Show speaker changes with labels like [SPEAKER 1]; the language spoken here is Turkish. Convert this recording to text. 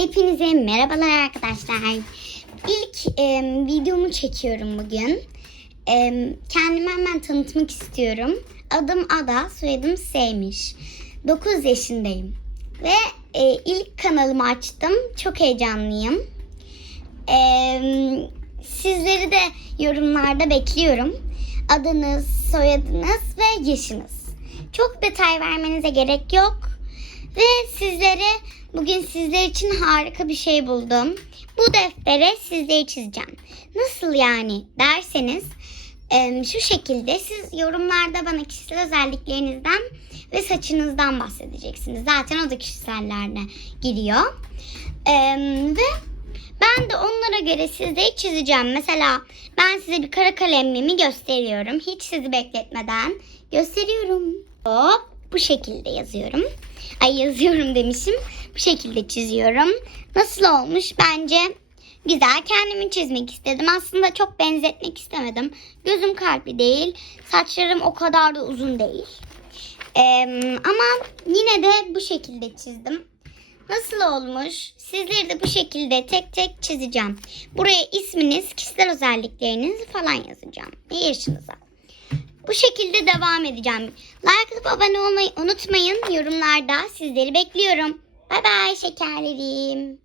[SPEAKER 1] Hepinize merhabalar arkadaşlar. İlk e, videomu çekiyorum bugün. E, kendimi hemen tanıtmak istiyorum. Adım Ada, soyadım Sevmiş. 9 yaşındayım. Ve e, ilk kanalımı açtım. Çok heyecanlıyım. E, sizleri de yorumlarda bekliyorum. Adınız, soyadınız ve yaşınız. Çok detay vermenize gerek yok. Ve sizlere bugün sizler için harika bir şey buldum. Bu deftere sizleri çizeceğim. Nasıl yani derseniz şu şekilde siz yorumlarda bana kişisel özelliklerinizden ve saçınızdan bahsedeceksiniz. Zaten o da kişisellerine giriyor. Ve ben de onlara göre sizleri çizeceğim. Mesela ben size bir kara kalemimi gösteriyorum. Hiç sizi bekletmeden gösteriyorum. Hop bu şekilde yazıyorum. Ay yazıyorum demişim. Bu şekilde çiziyorum. Nasıl olmuş? Bence güzel. Kendimi çizmek istedim. Aslında çok benzetmek istemedim. Gözüm kalpli değil. Saçlarım o kadar da uzun değil. Ee, ama yine de bu şekilde çizdim. Nasıl olmuş? Sizleri de bu şekilde tek tek çizeceğim. Buraya isminiz, kişisel özelliklerinizi falan yazacağım. Ve yaşınıza. Bu şekilde devam edeceğim. Like atıp abone olmayı unutmayın. Yorumlarda sizleri bekliyorum. Bay bay şekerlerim.